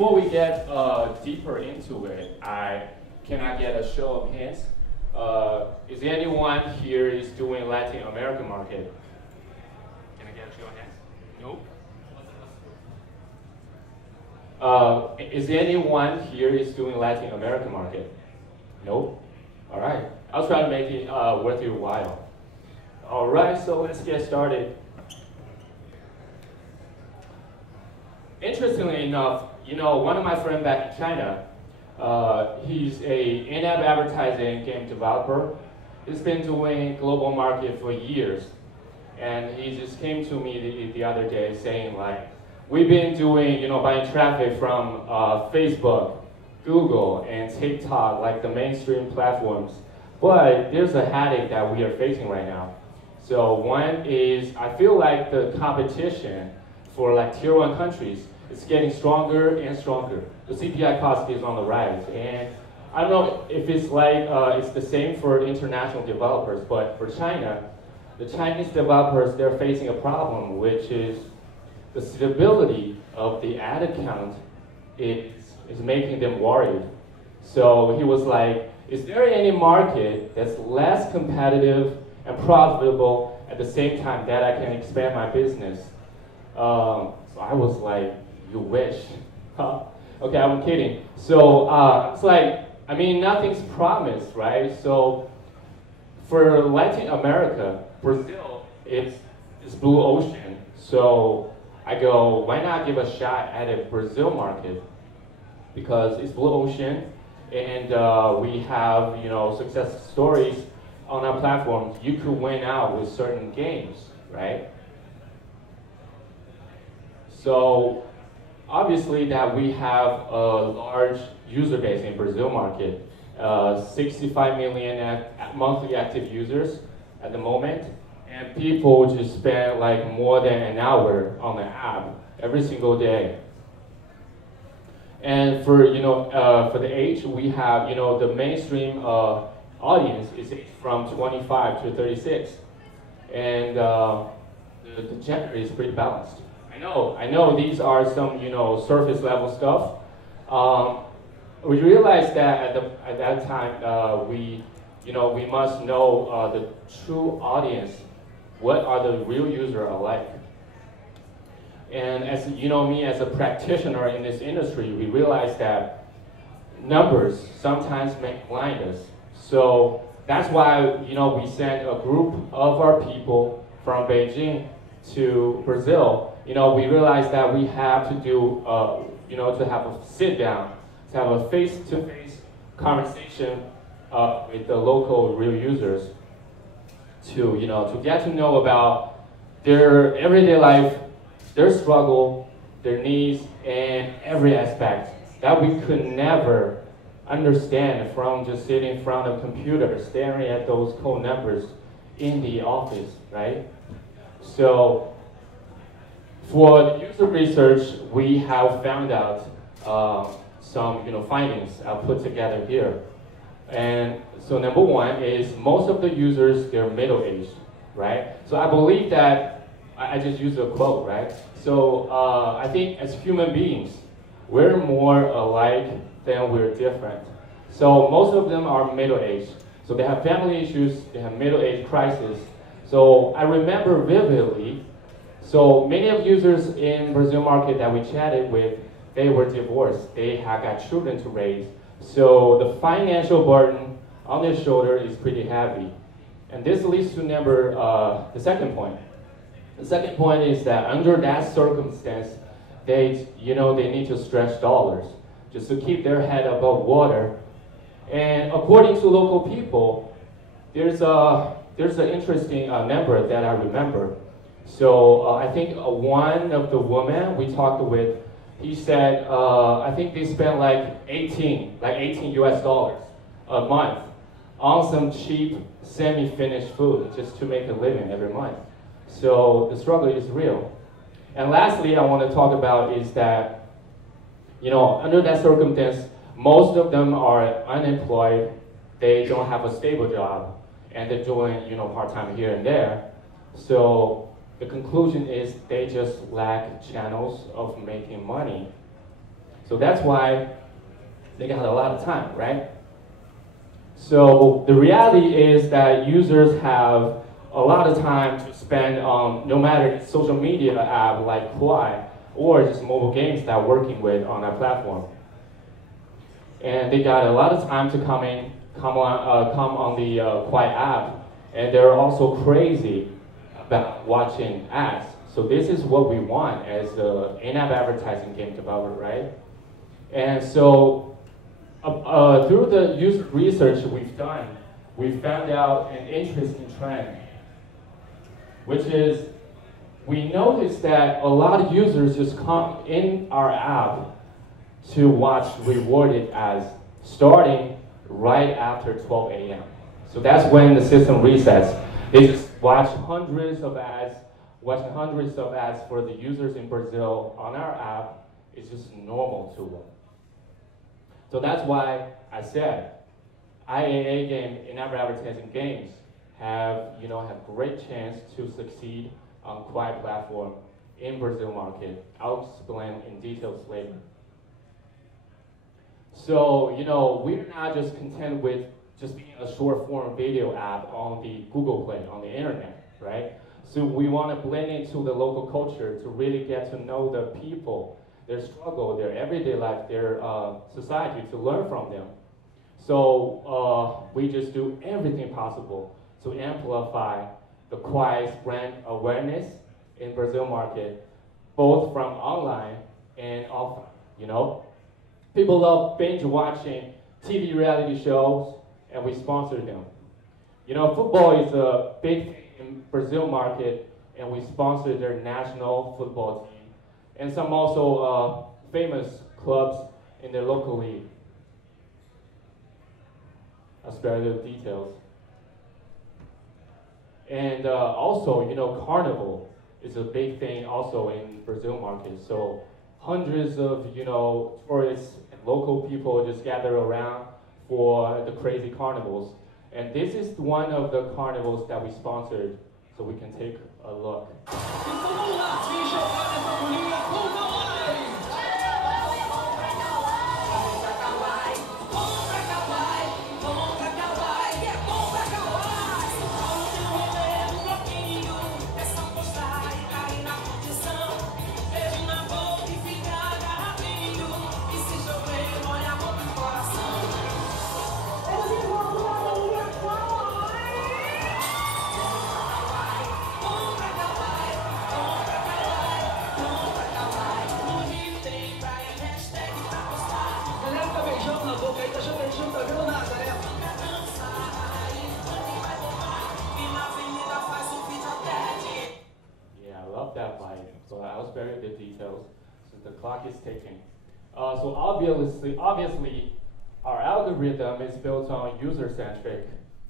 before we get deeper into it, can I get a show of hands? Is anyone here is doing Latin American market? Can I get a show of hands? Nope. Is anyone here is doing Latin American market? Nope. All right. I'll try to make it worth your while. All right, so let's get started. Interestingly enough, one of my friends back in China, he's a in-app advertising game developer. He's been doing global market for years. And he just came to me the other day saying like, we've been doing, buying traffic from Facebook, Google, and TikTok, like the mainstream platforms. But there's a headache that we are facing right now. So one is, I feel like the competition for like tier 1 countries is getting stronger and stronger. The CPI cost is on the rise. And I don't know if it's like, it's the same for international developers, but for China, the Chinese developers, they're facing a problem, which is the stability of the ad account is making them worried. So he was like, is there any market that's less competitive and profitable at the same time that I can expand my business? So I was like, you wish. Huh? Okay, I'm kidding. So it's like, I mean, nothing's promised, right? So for Latin America, Brazil is blue ocean. So I go, why not give a shot at a Brazil market? Because it's blue ocean, and we have success stories on our platform. You could win out with certain games, right? So obviously that we have a large user base in Brazil market, 65 million monthly active users at the moment, and people just spend like more than an hour on the app every single day. And for for the age, we have the mainstream audience is from 25 to 36, and the gender is pretty balanced. I know these are some surface level stuff. We realized that at that time we must know the true audience. What are the real users alike? And as me as a practitioner in this industry, we realize that numbers sometimes make blind us. So that's why we sent a group of our people from Beijing to Brazil. We realized that we have to do to have a sit down, to have a face-to-face conversation with the local real users to get to know about their everyday life, their struggle, their needs, and every aspect that we could never understand from just sitting in front of a computer, staring at those code numbers in the office, right? So for the user research, we have found out some findings I'll put together here. And so number one is most of the users, they're middle-aged, right? So I believe that, I just used a quote, right? So I think as human beings, we're more alike than we're different. So most of them are middle-aged. So they have family issues, they have middle-age crisis. So I remember vividly, so many of users in Brazil market that we chatted with, they were divorced. They had got children to raise. So the financial burden on their shoulder is pretty heavy. And this leads to the second point. The second point is that under that circumstance, they need to stretch dollars just to keep their head above water. And according to local people, there's an interesting number that I remember. So I think one of the women we talked with, he said, I think they spent like 18 US dollars a month on some cheap semi-finished food just to make a living every month. So the struggle is real. And lastly, I want to talk about is that, under that circumstance, most of them are unemployed. They don't have a stable job, and they're doing, part-time here and there. So the conclusion is they just lack channels of making money. So that's why they got a lot of time, right? So the reality is that users have a lot of time to spend on no matter social media app like Kwai or just mobile games that we're working with on our platform. And they got a lot of time to come on the Kwai app, and they're also crazy about watching ads. So this is what we want as an in-app advertising game developer, right? And so through the user research we've done, we found out an interesting trend, which is we noticed that a lot of users just come in our app to watch rewarded ads starting right after 12 a.m. So that's when the system resets. They just watch hundreds of ads, watching hundreds of ads for the users in Brazil on our app is just normal to them. So that's why I said IAA game, in-app advertising games, have great chance to succeed on Kwai platform in Brazil market. I'll explain in details later. So we're not just content with just being a short form video app on the Google Play on the internet, right? So we want to blend into the local culture to really get to know the people, their struggle, their everyday life, their society, to learn from them. So we just do everything possible to amplify the Kwai's brand awareness in Brazil market, both from online and offline. People love binge watching TV reality shows, and we sponsor them. Football is a big thing in Brazil market, and we sponsor their national football team, and some also famous clubs in their local league. I'll spare the details. And also, Carnival is a big thing also in Brazil market. So hundreds of, tourists and local people just gather around for the crazy carnivals. And this is one of the carnivals that we sponsored, so we can take a look. That vibe, so I'll spare you the details since the clock is ticking. So obviously, our algorithm is built on user-centric,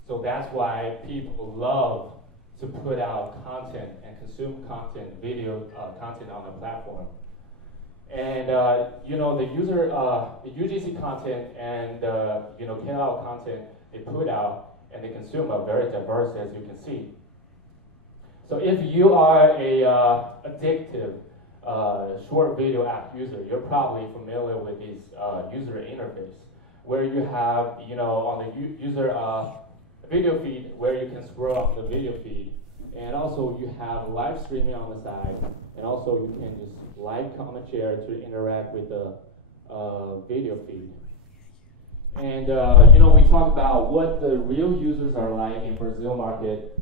so that's why people love to put out content and consume content, video content on the platform. And the UGC content and KOL content they put out and they consume are very diverse, as you can see. So if you are a addictive short video app user, you're probably familiar with this user interface, where you have, on the user video feed, where you can scroll up the video feed, and also you have live streaming on the side, and also you can just like, comment, share to interact with the video feed. And we talk about what the real users are like in Brazil market.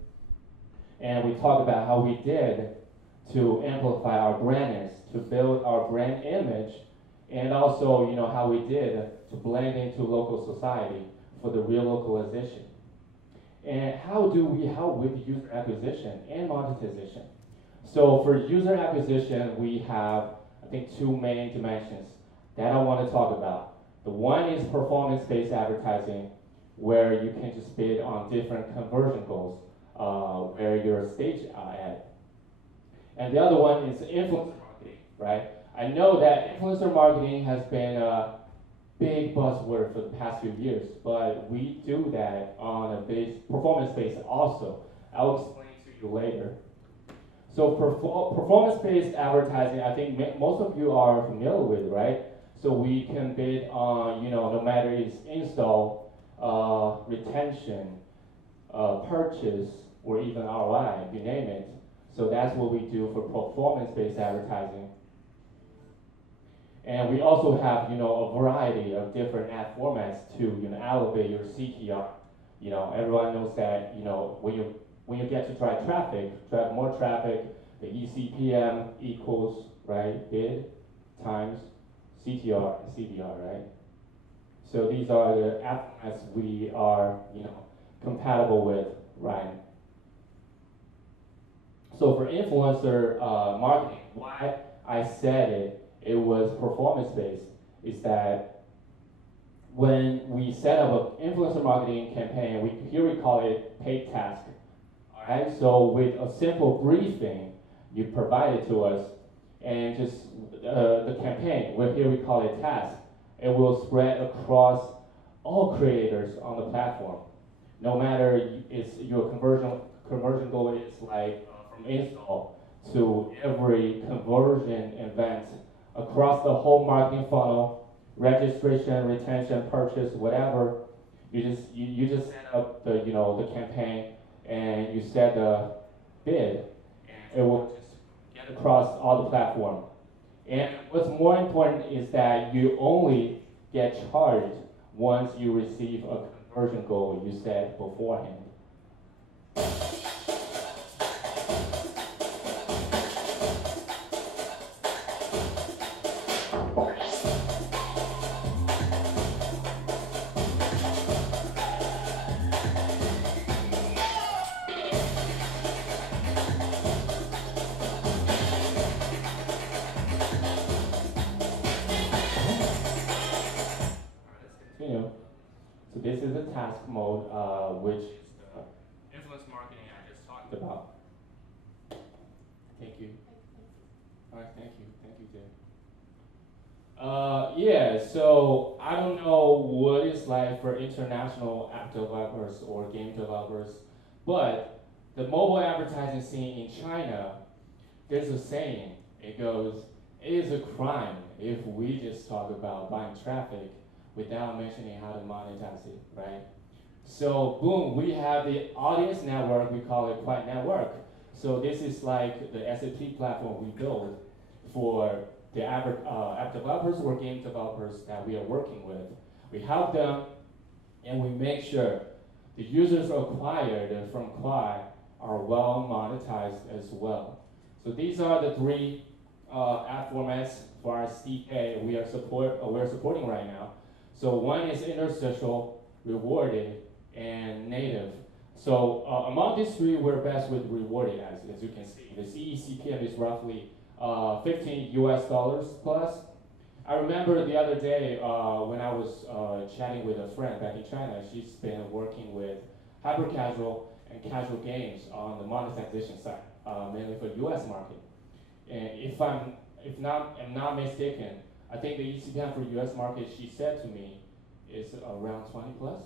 And we talk about how we did to amplify our brandness, to build our brand image, and also, how we did to blend into local society for the real localization. And how do we help with user acquisition and monetization? So for user acquisition, we have, I think, two main dimensions that I want to talk about. The one is performance-based advertising, where you can just bid on different conversion goals. Where your stage at. And the other one is influencer marketing, right? I know that influencer marketing has been a big buzzword for the past few years, but we do that on a performance basis also. I'll explain to you later. So performance-based advertising, I think most of you are familiar with, right? So we can bid on, no matter it's install, retention, purchase, or even ROI, you name it. So that's what we do for performance-based advertising. And we also have, a variety of different ad formats to, elevate your CTR. Everyone knows that, when you get to drive more traffic, the eCPM equals, right, bid times CTR and CBR, right? So these are the ad formats we are, compatible with, right? So for influencer marketing, why I said it was performance-based, is that when we set up an influencer marketing campaign, here we call it paid task. All right, so with a simple briefing you provide it to us, and just the campaign, here we call it task, it will spread across all creators on the platform. No matter it's your conversion goal is like from install to every conversion event across the whole marketing funnel, registration, retention, purchase, whatever. You just set up the campaign, and you set the bid, and it will just get across all the platform. And what's more important is that you only get charged once you receive a conversion goal you set beforehand. So this is the task mode, which is the influence marketing I just talked about. Thank you. All right, thank you, Jay. Yeah, so I don't know what it's like for international app developers or game developers, but the mobile advertising scene in China, there's a saying. It goes, it is a crime if we just talk about buying traffic without mentioning how to monetize it, right? So boom, we have the audience network, we call it Quiet Network. So this is like the SAP platform we build for the app developers or game developers that we are working with. We help them, and we make sure the users acquired from Quai are well monetized as well. So these are the three ad formats for our SDK we're supporting right now. So one is interstitial, rewarded, and native. So among these three, we're best with rewarded ads, as you can see. The CECPM is roughly $15 plus. I remember the other day when I was chatting with a friend back in China. She's been working with hyper casual and casual games on the monetization side, mainly for US market. And if I'm not mistaken, I think the eCPM for US market, she said to me, is around 20 plus.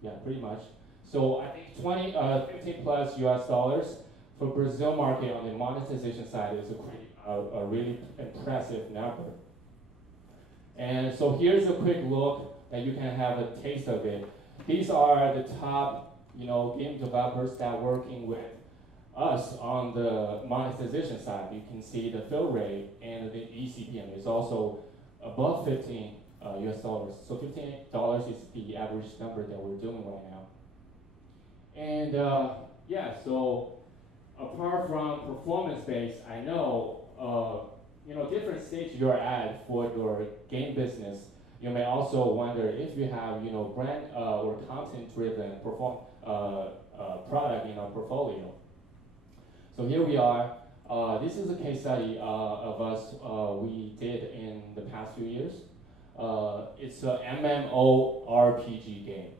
Yeah, pretty much. So I think 15 plus US dollars for Brazil market on the monetization side is a really impressive number. And so here's a quick look that you can have a taste of it. These are the top, game developers that are working with us on the monetization side. You can see the fill rate and the eCPM is also above 15 US dollars. So $15 is the average number that we're doing right now. And yeah, so apart from performance-based, I know, different stage you're at for your game business. You may also wonder if you have, brand or content-driven product in our portfolio. So here we are. This is a case study of us we did in the past few years. It's a MMORPG game.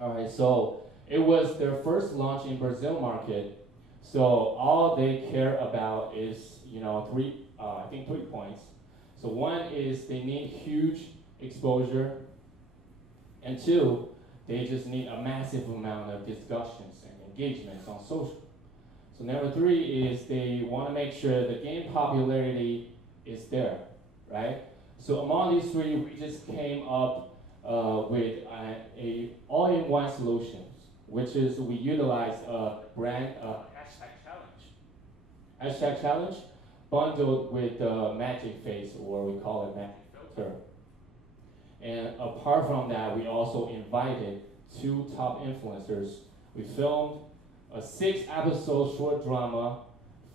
All right, so it was their first launch in Brazil market. So all they care about is, I think 3 points. So one is they need huge exposure, and 2, they just need a massive amount of discussions and engagements on social. So number 3 is they want to make sure the game popularity is there, right? So among these three, we just came up with a all-in-one solution, which is we utilize a brand hashtag challenge bundled with the magic face, or we call it magic filter. And apart from that, we also invited two top influencers. We filmed a 6-episode short drama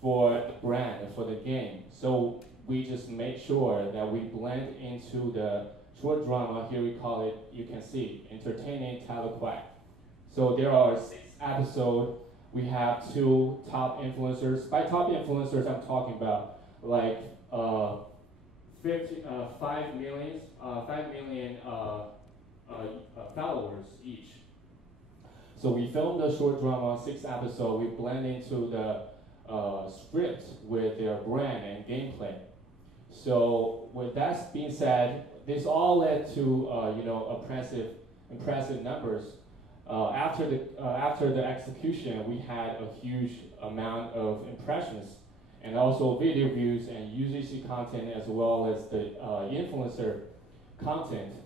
for the brand, for the game. So we just made sure that we blend into the short drama. Here we call it, you can see, entertaining Talaquack. So there are 6 episodes. We have 2 top influencers. By top influencers, I'm talking about like 5 million followers each. So we filmed the short drama, 6 episodes. We blend into the script with their brand and gameplay. So with that being said, this all led to impressive numbers. After the execution, we had a huge amount of impressions and also video views and UGC content, as well as the influencer content.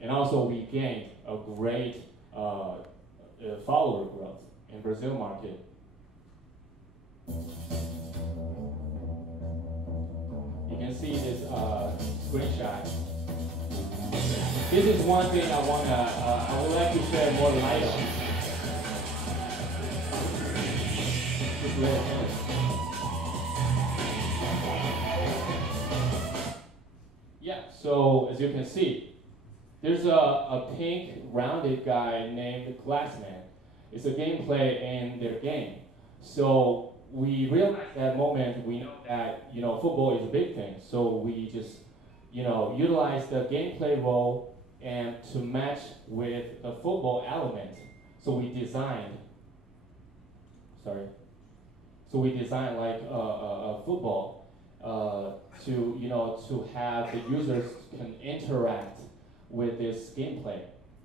And also we gained a great follower growth in Brazil market. You can see this screenshot. This is one thing I would like to share more light on. Just let it finish. Yeah, so as you can see, there's a pink rounded guy named Glassman. It's a gameplay in their game. So we realized that moment, we know that football is a big thing. So we just utilize the gameplay role and to match with the football element. So we designed like a football to have the users can interact with this gameplay.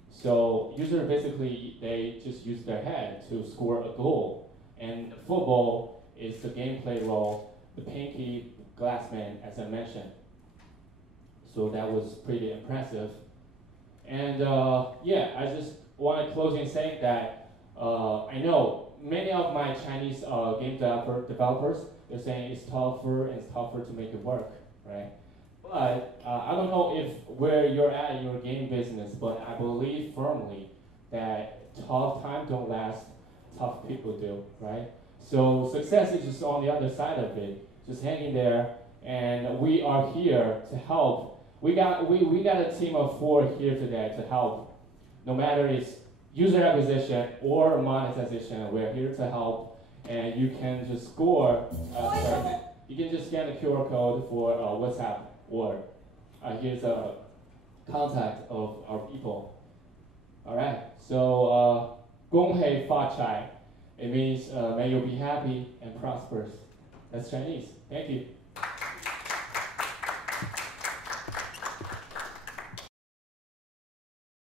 So users basically, they just use their head to score a goal, and the football is the gameplay role, the pinky Glassman, as I mentioned. So that was pretty impressive. And yeah, I just want to close in saying that I know many of my Chinese game developers, they're saying it's tougher and it's tougher to make it work, right? But I don't know if where you're at in your game business, but I believe firmly that tough times don't last, tough people do, right? So success is just on the other side of it, just hanging there, and we are here to help. We got a team of 4 here today to help. No matter it's user acquisition or monetization, we're here to help. And you can just score. You can just scan the QR code for WhatsApp, or here's a contact of our people. All right. So 恭喜发财. It means may you be happy and prosperous. That's Chinese. Thank you.